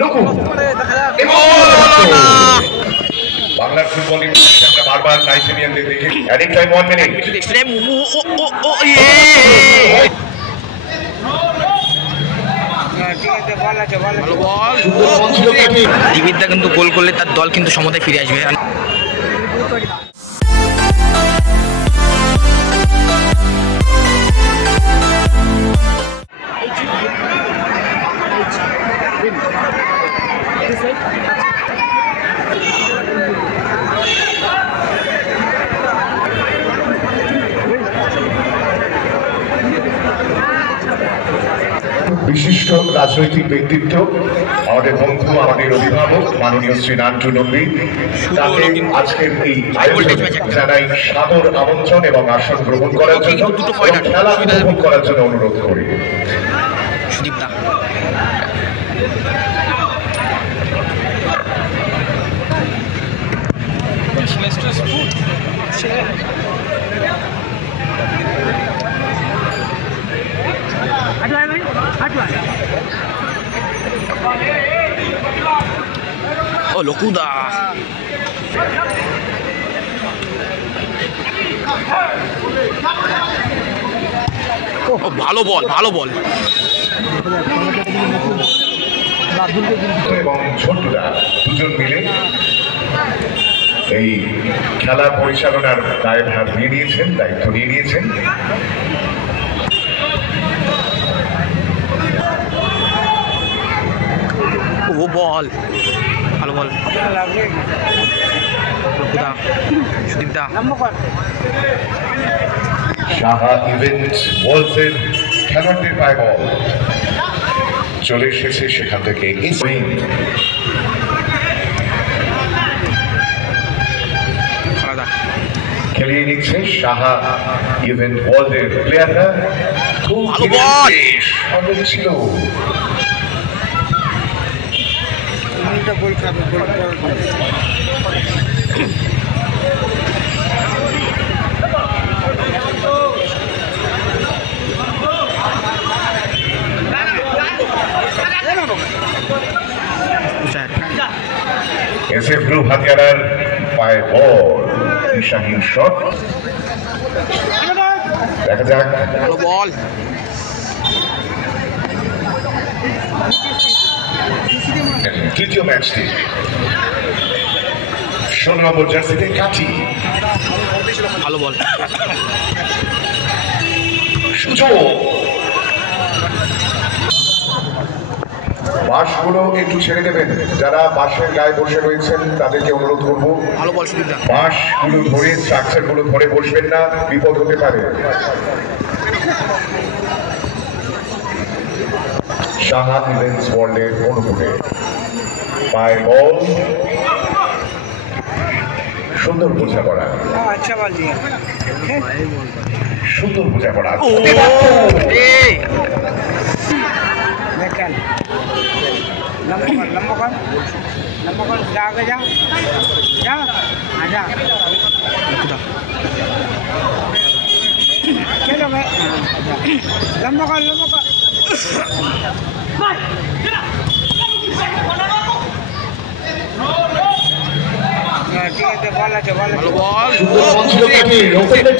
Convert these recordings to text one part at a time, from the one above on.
লঘু বাংলার ফুটবল আমরা বারবার নাইজেরিয়ানদের দেখি অ্যাডিং টাইম 1 মিনিট দিবিদ্দা কিন্তু গোল করলে তার দল কিন্তু সমতায় ফিরে আসবে। বিশিষ্ট রাজনৈতিক ব্যক্তিত্ব আমাদের বন্ধু আমাদের অভিভাবক মাননীয় শ্রী নান্টু নন্দী, তাকে আজকের এই আয়োজন জানাই সাদর আমন্ত্রণ এবং আসন গ্রহণ করার জন্য খেলা উপভোগ করার জন্য অনুরোধ করি। ও লকুদা ভালো বল ভালো বল এবং ছোটরা দুজন মিলে এই খেলা পরিচালনার দায়ভার নিয়ে নিয়েছেন, দায়িত্ব নিয়ে নিয়েছেন। ও বল ভালো বল সুদীপদা সাহা ইভেন্টস ওয়ার্ল্ডের খেলোয়াড়দের পায়ে বল চলে এসেছে সেখান থেকে খেলিয়ে নিচ্ছে সাহা ইভেন্ট ওয়ার্ল্ডের প্লেয়াররা। খুব ভালো ছিল গোল খাবে এসএফ গ্রুপ হাতিয়ারার পায়ে বল দিশাহীন শট দেখা যাক ভালো বল তৃতীয় ম্যাচটি 16 নম্বর জার্সিতে কাটি ভালো বল সুযোগ বাঁশগুলো একটু ছেড়ে দেবেন, যারা বাঁশের গায়ে বসে রয়েছেন তাদেরকে অনুরোধ করবো ভালো বল সুবিধা বাঁশগুলো ধরে স্ট্রাকচার গুলো ধরে বসবেন না, বিপদ হতে পারে। সাহা ইভেন্টস ওয়ার্ল্ডের অনুকূলে পায়ে বল সুন্দর বোঝাপড়া সুন্দর বোঝাপড়া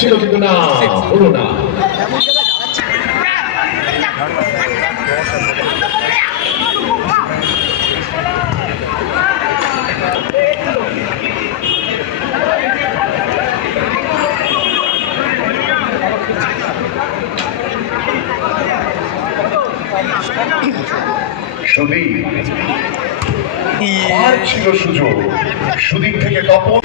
ছিল কিন্তু না হলো না। সুদীপ ছিল সুযোগ, সুদীপ থেকে তপন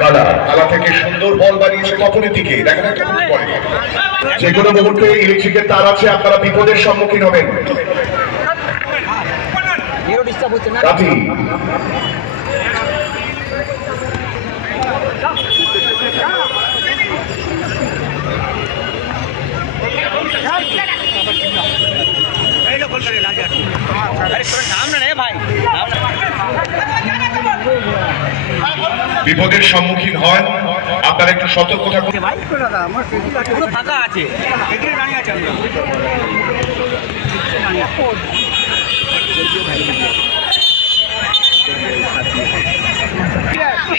কালা থেকে সুন্দর বল বানিয়েছে তপনের দিকে, দেখা যাক কেমন করে। যে কোনো মুহূর্তে ইলেকট্রিকের তার আছে, আপনারা বিপদের সম্মুখীন হবেন। सामने বিপদের সম্মুখীন হয় আপনারা একটু সতর্ক থাকুন। ফাঁকা আছে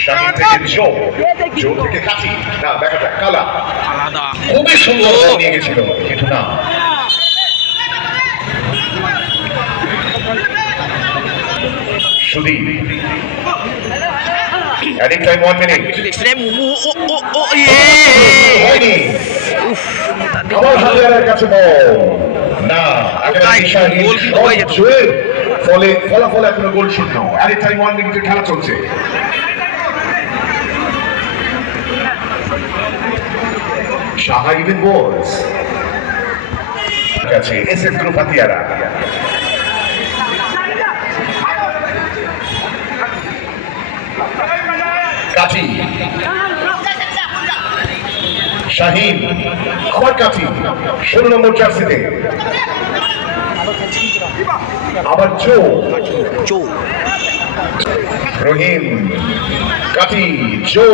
শাহিন থেকে জো থেকে কাছি, না দেখা যাক কালা আলাদা খুবই সুন্দর নিয়ে গেছিল কিন্তু না। সুদীপ অ্যাডিং টাইম 1 মিনিট হয়নি। আবার হাজারের কাছে বল না, ফলে ফলাফল এখনো গোল শূন্য। অ্যাডিং টাইম 1 মিনিটের খেলা চলছে। সাহা ইভেন বলস কাছে এসএস গ্রুপ হাতিয়ারা কাছি শাহিন আবার কাছি 16 নম্বর জার্সিতে আবার জো রহিম কাছি জো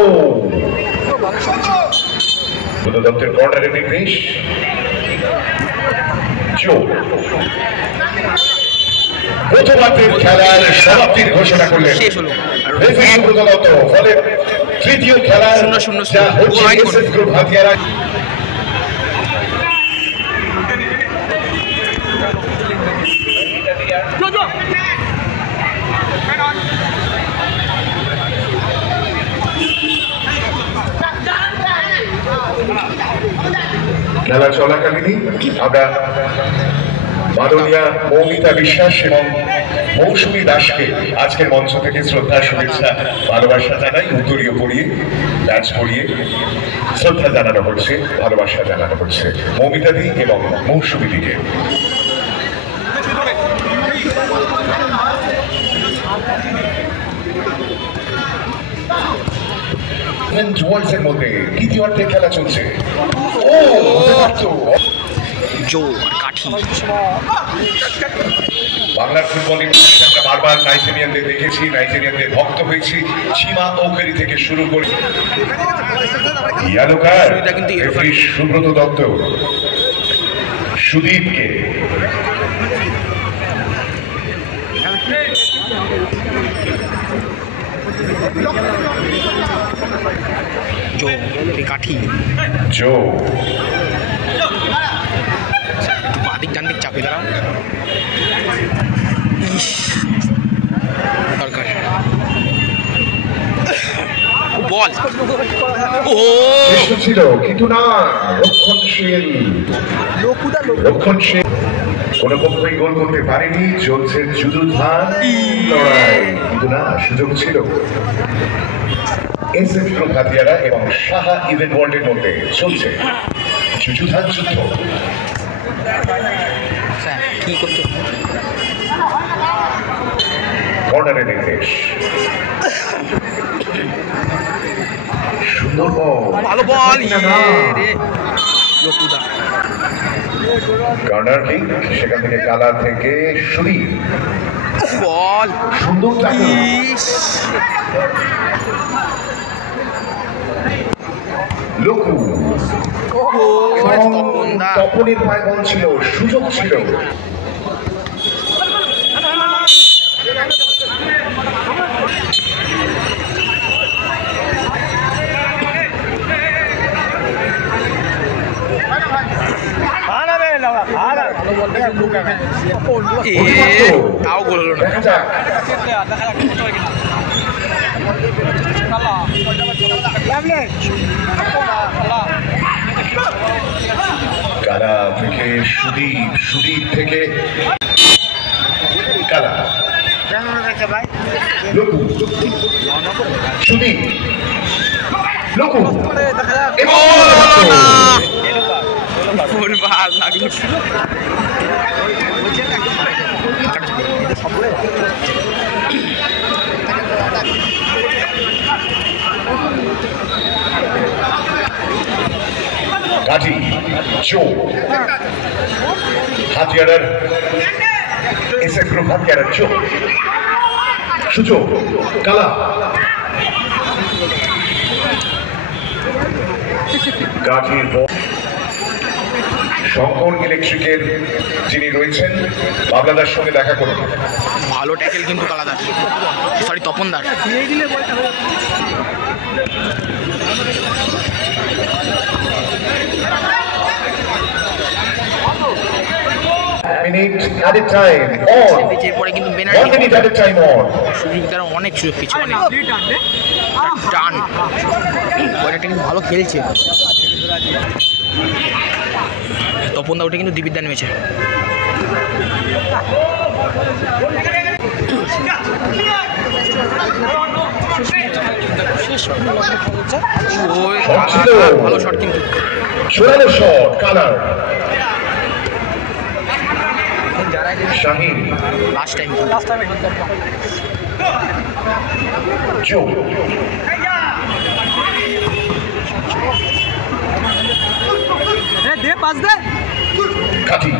দত্তের কর্নারের নির্দেশ। জো প্রথমার্ধের খেলার সমাপ্তির ঘোষণা করলেন দত্ত। ফলে তৃতীয় খেলা যা হচ্ছে এসএস গ্রুপ হাতিয়ারা খেলা চলাকালীনই আমরা মাননীয়া মৌমিতা বিশ্বাস এবং মৌসুমী দাসকে আজকের মঞ্চ থেকে শ্রদ্ধা শুভেচ্ছা ভালোবাসা জানাই। উত্তরীয় পড়িয়ে ম্যাচ পড়িয়ে শ্রদ্ধা জানানো হচ্ছে, ভালোবাসা জানানো হচ্ছে মৌমিতা দি এবং মৌসুমী দিকে। এর মধ্যে দ্বিতীয়ার্ধে খেলা চলছে। বাংলার ফুটবল ইতিহাসে আমরা বারবার নাইজেরিয়ানদের দেখেছি, নাইজেরিয়ানদের ভক্ত হয়েছি। সীমা ওকেরি থেকে শুরু করে yellow card referee Subrata Dutta সুদীপকে জো বাদিক ডান দিক চাপে দাঁড়াও দরকার বল ছিল কিন্তু না। রক্ষণশীল কোন পক্ষই গোল করতে পারেনি। চলছে যুদ্ধধান লড়াই কিন্তু না, সুযোগ ছিল। এসএস গ্রুপ হাতিয়ারা এবং সাহা ইভেন্ট ওয়ার্ল্ডের মধ্যে চলছে যুদ্ধধান যুদ্ধ। কর্নারের নির্দেশ। সুন্দর বল, ভালো বল কর্নার কিক, সেখান থেকে কালা থেকে সুদীপ বল সুন্দর লোকু তপনের পায়ে বল ছিল, সুযোগ ছিল। তাও গোল হলো না। কালা থেকে সুদীপ, সুদীপ থেকে কালা, লোকু সুদীপ লোকু গাজী চো হাতিয়ারার এসএফ গ্রুপ হাতিয়ারের চোখ সুযোগ কালা গাজীর শঙ্কর ইলেকট্রিকের যিনি রয়েছেন বাবলাদার সঙ্গে দেখা করুন। ভালো ট্যাকেল কিন্তু কালাদার, সরি তপনদার। অনেক সুযোগ কিছু টান, কিন্তু ভালো খেলছে তপনদা, ওটা কিন্তু দিবিদ্যা নেমেছে। ভালো শট কিন্তু শাহিন লাস্ট টাইম দে পাস দে কাটি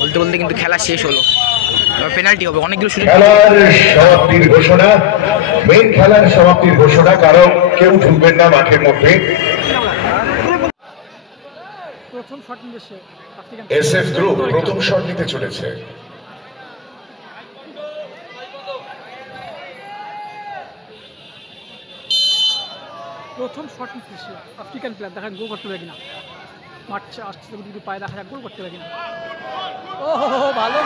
বলতে বলতে কিন্তু খেলা শেষ হলো, পেনাল্টি হবে। অনেকগুলো সুযোগ। খেলার সমাপ্তির ঘোষণা, মেন খেলার সমাপ্তির ঘোষণা, কারণ কেউ ঢুকবেন না মাঠের মধ্যে। এসএফ গ্রুপ প্রথম শট নিতে চলেছে। প্রথম শট নিচ্ছে আফ্রিকান প্লেয়ার, দেখেন গোল করতে পারে কিনা। মাঠ আসছে যদি পায়ে দেখা যাক গোল করতে পারে কিনা। ও ভালো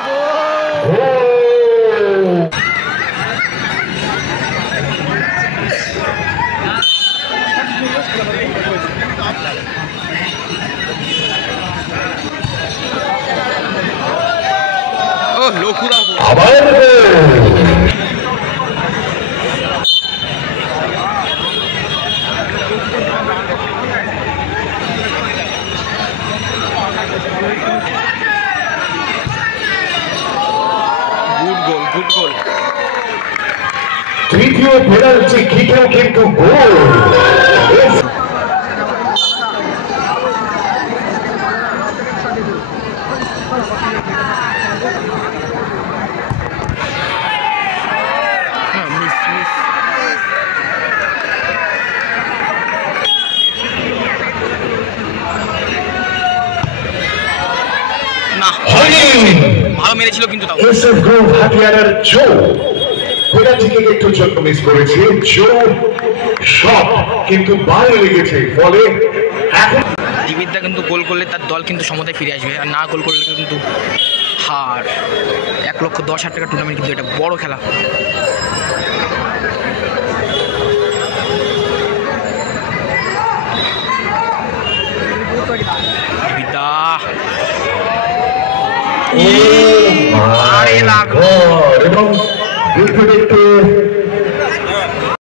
তৃতীয় পেনাল্টি কিকেও কিন্তু গোল। ভালো মেরেছিল কিন্তু তাও এসএফ গ্রুপ হাতিয়ারের জো পেনাল্টি কিক একটু জন্য মিস করেছে। জো শট কিন্তু বাইরে লেগেছে, ফলে এখন দিবিদ্যা কিন্তু গোল করলে তার দল কিন্তু সমতায় ফিরে আসবে, আর না গোল করলে কিন্তু হার। 1,10,000 টাকা টুর্নামেন্ট কিন্তু এটা বড় খেলা। দিবিদ্যা এবং দেখতে দেখতে